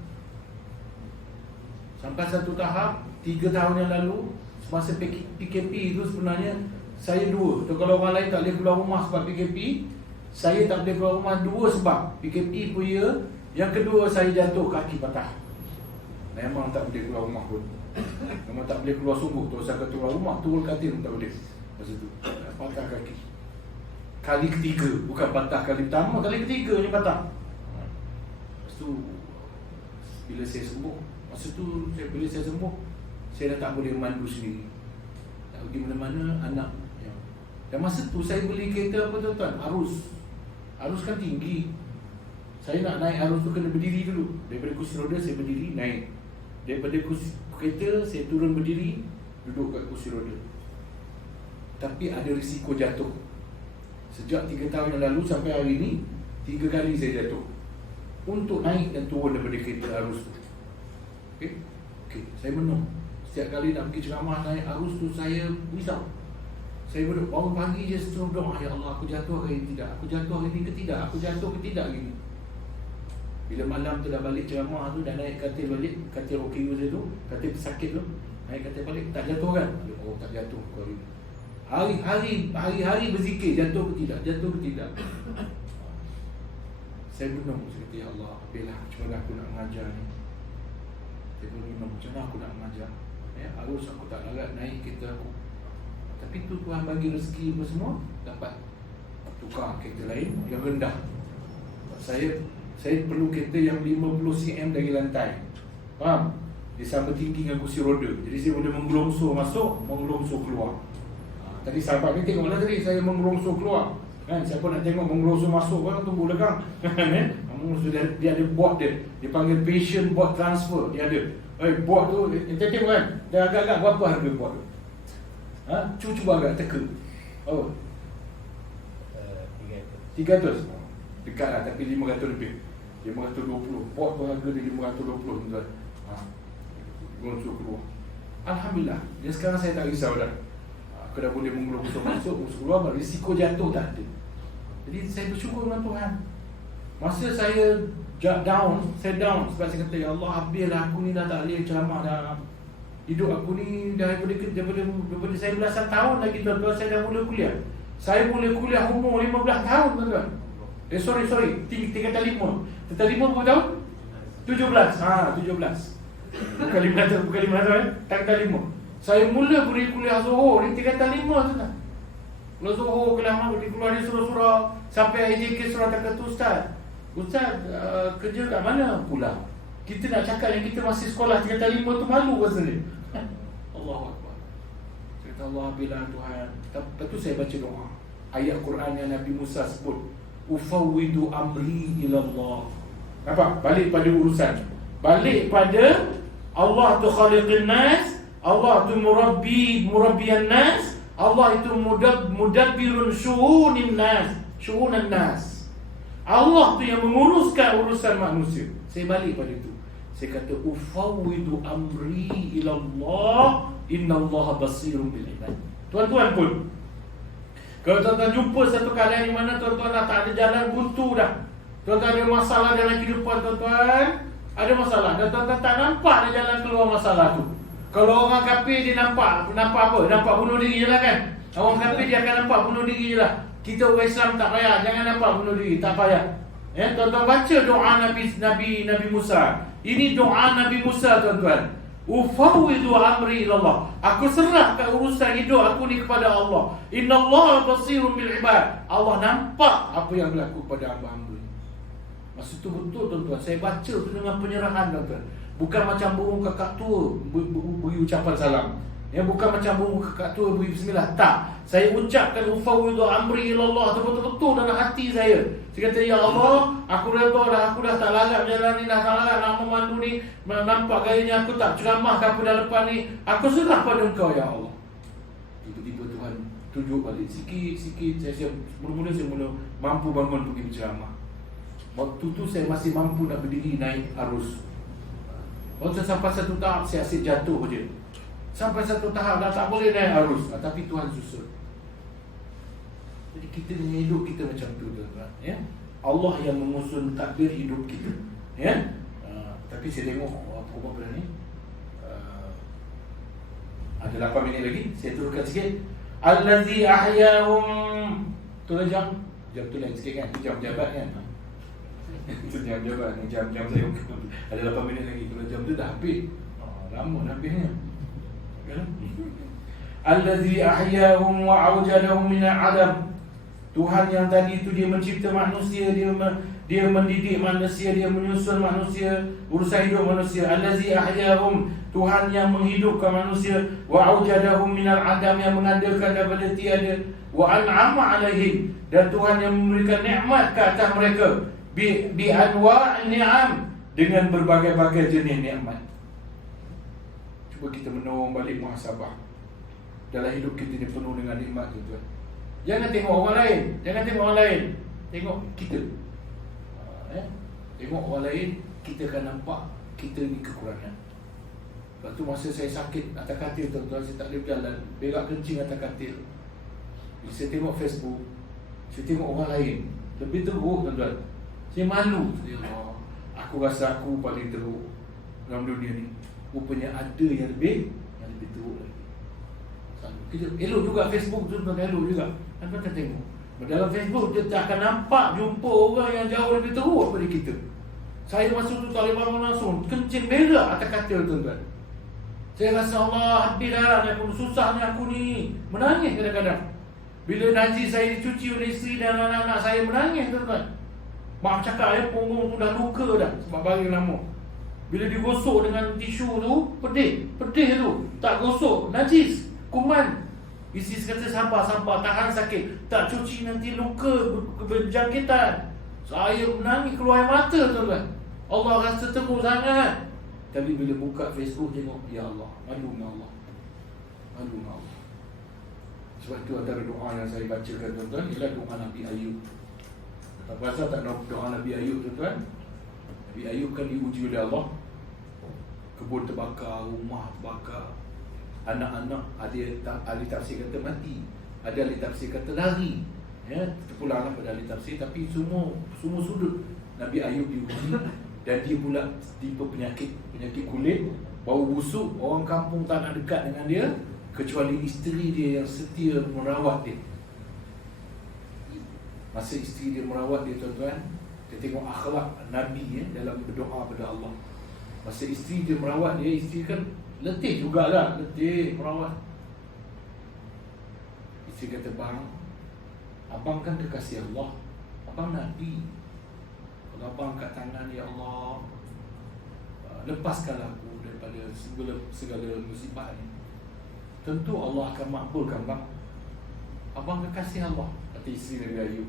Sampai satu tahap 3 tahun yang lalu, semasa PKP itu sebenarnya saya dua. So, kalau orang lain tak boleh keluar rumah sebab PKP, saya tak boleh keluar rumah dua sebab PKP pun ya. Yang kedua, saya jatuh, kaki patah. Memang tak boleh keluar rumah pun. Memang tak boleh keluar sungguh. Terus saya keluar rumah, turun katil pun tak boleh. Masa tu patah kaki. Kali ketiga, bukan patah kali pertama, kali ketiga ni patah. Lepas tu bila saya sembuh, bila saya sembuh, saya dah tak boleh mandu sendiri. Tak pergi mana-mana, anak. Dan masa tu saya beli kereta apa, tuan-tuan? Arus kan tinggi. Saya nak naik arus tu kena berdiri dulu. Daripada kursi roda saya berdiri, naik. Daripada kursi kereta saya turun berdiri, duduk kat kursi roda. Tapi ada risiko jatuh. Sejak 3 tahun yang lalu sampai hari ni 3 kali saya jatuh untuk naik dan turun daripada kereta arus tu. Okey, saya menung. Setiap kali nak pergi ceramah naik arus tu saya risau. Saya bangun pagi je terus doa, ya Allah, aku jatuh hari ini tidak, aku jatuh hari ini ke tidak, aku jatuh ke tidak gini. Bila malam tu dah balik ceramah tu, dah naik katil balik, katil OKU saya tu, katil pesakit tu, naik katil balik, tak jatuh kan? Oh, tak jatuh hari ini. Hari-hari berzikir, jatuh ke tidak, jatuh ke tidak. Saya menung, saya kata, ya Allah, apalah, macam mana aku nak mengajar ni. Saya pun menung, macam mana aku nak mengajar. Arus aku tak larat naik kereta aku. Tapi tu Tuhan bagi rezeki apa semua, dapat tukar kereta lain yang rendah. Saya perlu kereta yang 50 cm dari lantai. Faham? Dia sama tinggi dengan kursi roda. Jadi saya boleh menggelongsor masuk, menggelongsor keluar. Tadi sahabat ni tengok lah tadi, saya menggelongsor keluar. Kan, siapa nak tengok menggelongsor masuk, kan tunggu belakang. Dia ada bot dia. Dia panggil patient bot transfer. Dia ada. Bot tu, kita tengok kan, dah agak-agak berapa harga bot tu? Cuba agak teka. Oh, 300. Dekat lah, tapi 500 lebih. 520. Bot tu harga dia 520, tuan. Menggelongsor keluar. Alhamdulillah. Jadi sekarang saya tak risau dah. Aku dah boleh menggelongsor masuk, keluar, risiko jatuh tak ada. Jadi saya bersyukur dengan Tuhan. Masa saya down sebab saya kata, ya Allah, habislah aku ni dah tak boleh ceramah dah. Hidup aku ni daripada saya belasan tahun lagi, tuan-tuan, saya dah mula kuliah. Saya mula kuliah umur 15 tahun, tuan-tuan. Sorry, tingkatan 5. Tingkatan 5 berapa tahun? 17. 17. Bukan 15 tahun, tingkatan 5. Saya mula beri kuliah Zohor ni tingkatan 5, tuan. Kuliah Zohor, kuliah mana, keluar di surah-surah sampai IJK surah tak kata Ustaz, kerja kat mana? Pulang. Kita nak cakap yang kita masih sekolah tingkatan 5 tu malu rasanya. Allahu Akbar. Kata Allah, bila Tuhan. Lepas tu saya baca doa. Ayat Quran yang Nabi Musa sebut, ufawwidu amri ilallah. Nampak? Balik pada urusan. Balik pada Allah tu khaliqin nas, Allah tu murabbiyan nas, Allah itu mudabbirun syu'unin nas. Allah tu yang menguruskan urusan manusia. Saya balik pada itu. Saya kata ufawwidu amri ilallah, innallaha basirun bil ibad. Tuan-tuan pun, kalau tuan-tuan jumpa satu keadaan di mana tuan-tuan dah tak ada jalan buntu dah, tuan-tuan ada masalah dalam kehidupan tuan-tuan, ada masalah dan tuan-tuan tak nampak ada jalan keluar masalah tu. Kalau orang kafir dia nampak apa? Nampak bunuh diri je lah kan. Orang kafir dia akan nampak bunuh diri je lah. Kita orang Islam tak payah, jangan nampak bunuh diri, tak payah. Tuan-tuan baca doa Nabi Musa. Ini doa Nabi Musa tuan-tuan. Ufawwidu amri ilallah. Aku serahkan urusan hidup aku ni kepada Allah. Innallaha basirun bil ibad. Allah nampak apa yang berlaku pada hamba-hamba. Maksud tu betul tuan-tuan. Saya baca tu dengan penyerahan tuan-tuan. Bukan macam burung kakak tua beri ucapan salam. Bukan macam burung kakak tua beri bismillah. Tak. Saya ucapkan ufawwidu amri ilallah tu betul-betul dalam hati saya. Saya kata, ya Allah, aku redha dah, aku dah tak larat jalan ni, dah tak larat nak memandu ni. Nampak gayanya aku tak ceramah ke apa dah lepas ni. Aku serah pada Engkau ya Allah. Tiba-tiba Tuhan tunjuk balik sikit-sikit. Mula-mula saya mampu bangun pergi berceramah. Waktu tu saya masih mampu nak berdiri naik arus. Waktu sampai satu tahap saya asyik jatuh je. Sampai satu tahap dah tak boleh naik arus. Tapi Tuhan susun. Jadi kita dengan hidup kita macam tu tuan-tuan, ya. Allah yang mengusun takdir hidup kita, ya. Tapi saya tengok apa benda ni. Ada 8 minit lagi. Saya turunkan sikit. Allazi ahyahum. Tolong jam tu lain sikit kan. Jam jabat kan. Itu jam jabat ni, jam saya. Ada 8 minit lagi. Kalau jam tu dah habis. Lama dah habisnya. Allazi ahyahum wa awjadahum min al-'adam. Tuhan yang tadi itu dia mencipta manusia, dia mendidik manusia, dia menyusun manusia, urusan hidup manusia. Allazi ahyahum, Tuhan yang menghidupkan manusia, wa awjadahum min al-'adam, yang mengadakan daripada tiada, wa an'ama 'alaihim, dan Tuhan yang memberikan nikmat ke atas mereka, bi anwa'in ni'am, dengan berbagai-bagai jenis nikmat. Cuba kita menolong balik muhasabah. Dalam hidup kita ni penuh dengan nikmat tuan-tuan. Jangan tengok orang lain, tengok kita. Tengok orang lain, kita akan nampak kita ni kekurangan. Lepas tu masa saya sakit atas katil tuan-tuan, saya tak boleh berjalan, berak kencing atas katil. Bila saya tengok Facebook, saya tengok orang lain lebih teruk tuan-tuan. Saya malu. Ya Allah, aku rasa aku paling teruk dalam dunia ni. Rupanya ada yang lebih teruk lagi. Kita elok juga Facebook tu tuan, elok juga. Tuan-tuan tengok. Dalam Facebook dia tak akan nampak jumpa orang yang jauh lebih teruk daripada kita. Saya masa tu tak boleh bangun langsung, kencing berak atas katil tuan-tuan. Saya rasa Allah, habis dah ni aku, susahnya aku ni. Menangis kadang-kadang. Bila najis saya dicuci oleh isteri dan anak-anak saya, menangis tuan-tuan. Mak cakap punggung tu dah luka dah sebab bagi lama. Bila digosok dengan tisu tu, pedih tu. Tak gosok, najis, kuman. Isteri kata sabar, tahan sakit. Tak cuci nanti luka, berjangkitan. Saya menangis keluar air mata tuan-tuan. Allah rasa teruk sangat. Tapi bila buka Facebook tengok, ya Allah, malu dengan Allah. Sebab tu antara doa yang saya bacakan tuan-tuan ialah doa Nabi Ayub. Tak pasal tak doa Nabi Ayub tuan-tuan. Nabi Ayub kan diuji oleh Allah. Kebun terbakar, rumah terbakar, anak-anak, ada ahli tafsir kata mati, ada ahli tafsir kata lari. Terpulanglah pada ahli tafsir. Tapi semua sudut Nabi Ayub diuji. Dan dia pula tipe penyakit kulit, bau busuk. Orang kampung tak nak dekat dengan dia kecuali isteri dia yang setia merawat dia. Masa isteri dia merawat dia tuan-tuan, dia tengok akhlak Nabi dalam berdoa pada Allah. Masa isteri dia merawat dia, isteri kan letih jugalah, letih merawat. Isteri kata, bang, abang kan kekasih Allah, abang Nabi. Kalau abang angkat tangan, ya Allah, lepaskanlah aku daripada segala musibah ni. tentu Allah akan makbulkan bang. Abang kekasih Allah, kata isteri Nabi Ayub.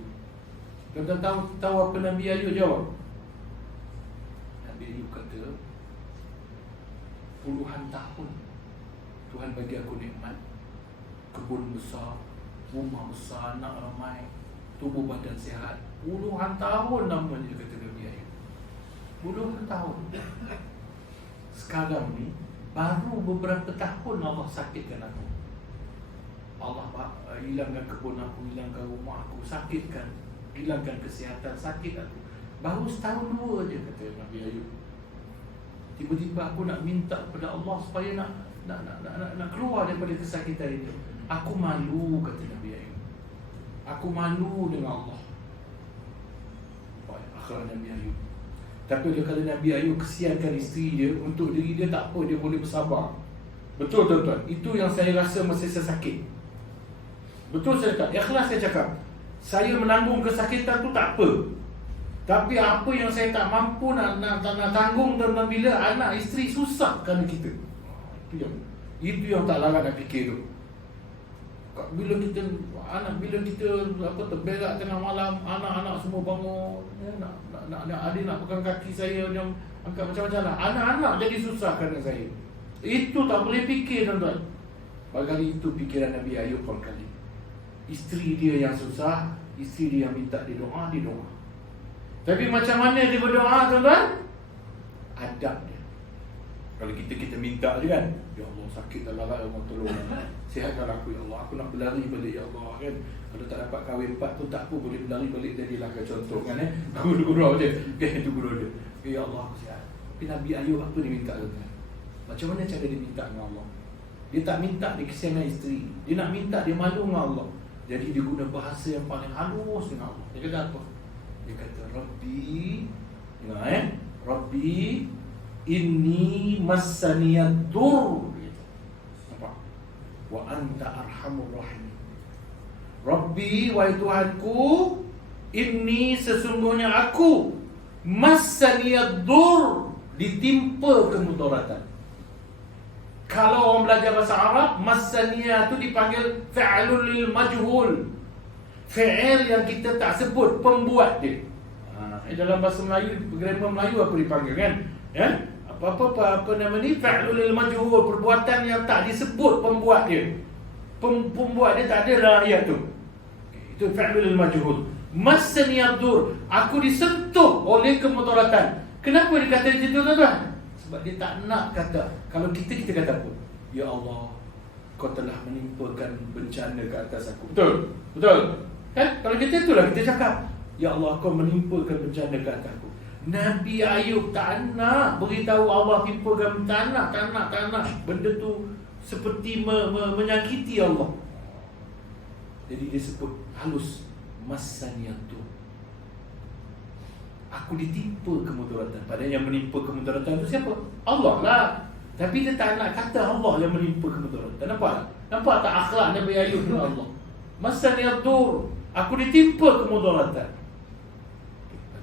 Tuan-tuan tahu apa Nabi Ayub jawab? Nabi Ayub kata, puluhan tahun Tuhan bagi aku nikmat, kebun besar, rumah besar, anak ramai, tubuh badan sihat. Puluhan tahun namanya, kata Nabi Ayub. Puluhan tahun. Sekarang ni baru beberapa tahun Allah sakitkan aku. Allah hilangkan kebun aku, hilangkan rumah aku, sakitkan, hilangkan kesihatan, sakit aku. Baru setahun dua je, kata Nabi Ayub. Tiba-tiba aku nak minta kepada Allah supaya nak keluar daripada kesakitan itu. Aku malu, kata Nabi Ayub. Aku malu dengan Allah. Akhirat Nabi Ayub. Tapi dia kata Nabi Ayub kesiankan isteri dia, untuk diri dia tak apa, dia boleh bersabar. Betul tuan-tuan, itu yang saya rasa masa saya sakit. Betul saya tak, ikhlas saya cakap, saya menanggung kesakitan tu tak apa. Tapi apa yang saya tak mampu nak tanggung, dan bila anak isteri susah kerana kita. Itu yang tak larat nak fikir tu. Bila kita terberak tengah malam, anak-anak semua bangun, adik nak pegang kaki saya, dia angkat macam-macam lah. Anak-anak jadi susah kerana saya. Itu tak boleh fikir tuan-tuan. Barangkali itu fikiran Nabi Ayub barangkali. Isteri dia yang susah, isteri dia yang minta dia doa, dia doa. Tapi macam mana dia berdoa tuan-tuan? Adab dia. Kalau kita minta je kan, ya Allah sakit dah larat, Allah tolong, sihatkan aku ya Allah, aku nak berlari balik ya Allah kan. Kalau tak dapat kahwin 4 tu tak apa, boleh berlari balik dari Melaka contoh kan guru dia kan, itu guru dia. Ya Allah aku sihat. Tapi Nabi Ayub apa dia minta tuan-tuan? Macam mana cara dia minta dengan Allah? Dia tak minta dia kesiankan isteri, dia nak minta dia malu dengan Allah. Jadi dia guna bahasa yang paling halus dengan Allah. Dia kata apa? Dia kata Rabbi, Rabbi inni massaniyad dur, nampak? Wa anta arhamur rahim. Rabbi, wahai Tuhanku, inni sesungguhnya aku, massaniyad dur, ditimpa kemudaratan. Kalau orang belajar bahasa Arab, massaniyah tu dipanggil fi'lul lil majhul. Fi'il yang kita tak sebut pembuat dia. Dalam bahasa Melayu, grammar Melayu apa dipanggil kan? Ya? Apa nama ni? Fi'lul lil majhul, perbuatan yang tak disebut pembuat dia. Pembuat dia tak ada dalam ayat tu. Itu fi'lul lil majhul. Massaniyad dur, aku disentuh oleh kemudaratan. Kenapa dia kata macam tu tuan-tuan? Sebab dia tak nak kata. Kalau kita kata apa? Ya Allah, kau telah menimpakan bencana ke atas aku. Betul? Betul? Kan? Kalau kita itulah kita cakap, ya Allah, kau menimpakan bencana ke atas aku. Nabi Ayub tak nak beritahu Allah timpakan, tak nak. Benda tu seperti menyakiti Allah. Jadi dia sebut halus, massaniyatu, aku ditimpa kemudaratan. Padahal yang menimpa kemudaratan itu siapa? Allah lah. Tapi dia tak nak kata Allah yang menimpa kemudaratan. Nampak tak akhlak Nabi Ayub dengan Allah? Massaniyatu, aku ditimpa kemudaratan.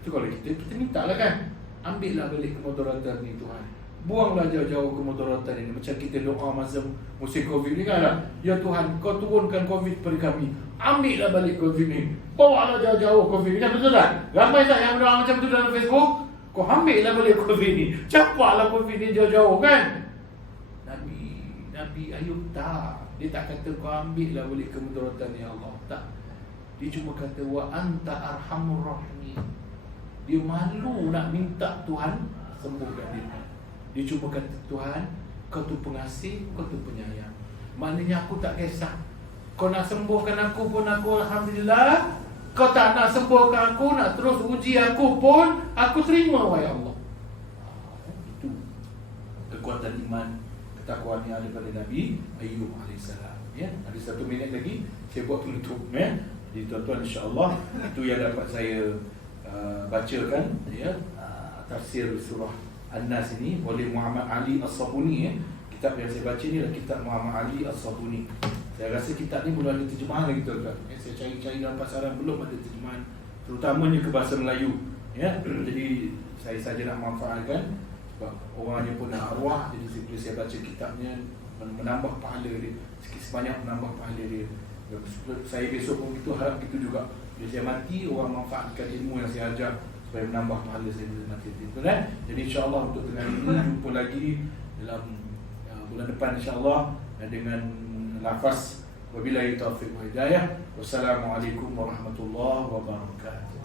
Itu kalau kita minta lah kan, ambillah balik kemudaratan ni Tuhan. Buanglah jauh-jauh kemudaratan ini. Macam kita doa masa musim Covid ni kan lah. Ya Tuhan, kau turunkan Covid pada kami. Ambillah balik Covid ni. Bawalah jauh-jauh Covid ni. Kan betul tak? Ramai tak yang doa macam tu dalam Facebook? Kau ambillah balik Covid ni. Capaklah Covid ni jauh-jauh kan? Nabi Ayub tak. Dia tak kata kau ambillah balik kemudaratan ya Allah. Tak. Dia cuma kata wa anta arhamur rahim. Dia malu nak minta Tuhan sembuhkan dia. Dia cuma kata, Tuhan, kau tu pengasih, kau tu penyayang. Maknanya aku tak kisah. Kau nak sembuhkan aku pun aku alhamdulillah. Kau tak nak sembuhkan aku, nak terus uji aku pun aku terima, wahai Allah. Itu kekuatan iman, ketakwaan yang ada pada Nabi Ayub AS. Ya, ada 1 minit lagi saya buat penutup ya. Jadi tuan-tuan, insya-Allah itu yang dapat saya bacakan ya, tafsir surah An-Nas ini oleh Muhammad Ali As-Sabuni ya. Kitab yang saya baca ni adalah kitab Muhammad Ali As-Sabuni. Saya rasa kitab ni belum ada terjemahan lagi tuan-tuan. Saya cari-cari dalam pasaran belum ada terjemahan, terutamanya ke bahasa Melayu ya. Jadi saya saja nak manfaatkan Sebab orangnya pun nak arwah, jadi bila saya baca kitabnya menambah pahala dia, sikit sebanyak menambah pahala dia. Saya besok pun itu harap itu juga. Bila saya mati, orang manfaatkan ilmu yang saya ajar supaya menambah pahala saya bila mati itu kan. Jadi insyaAllah untuk dengan ini jumpa lagi dalam bulan depan insyaAllah dengan lafaz wabillahi taufiq wa hidayah. Wassalamualaikum warahmatullahi wabarakatuh.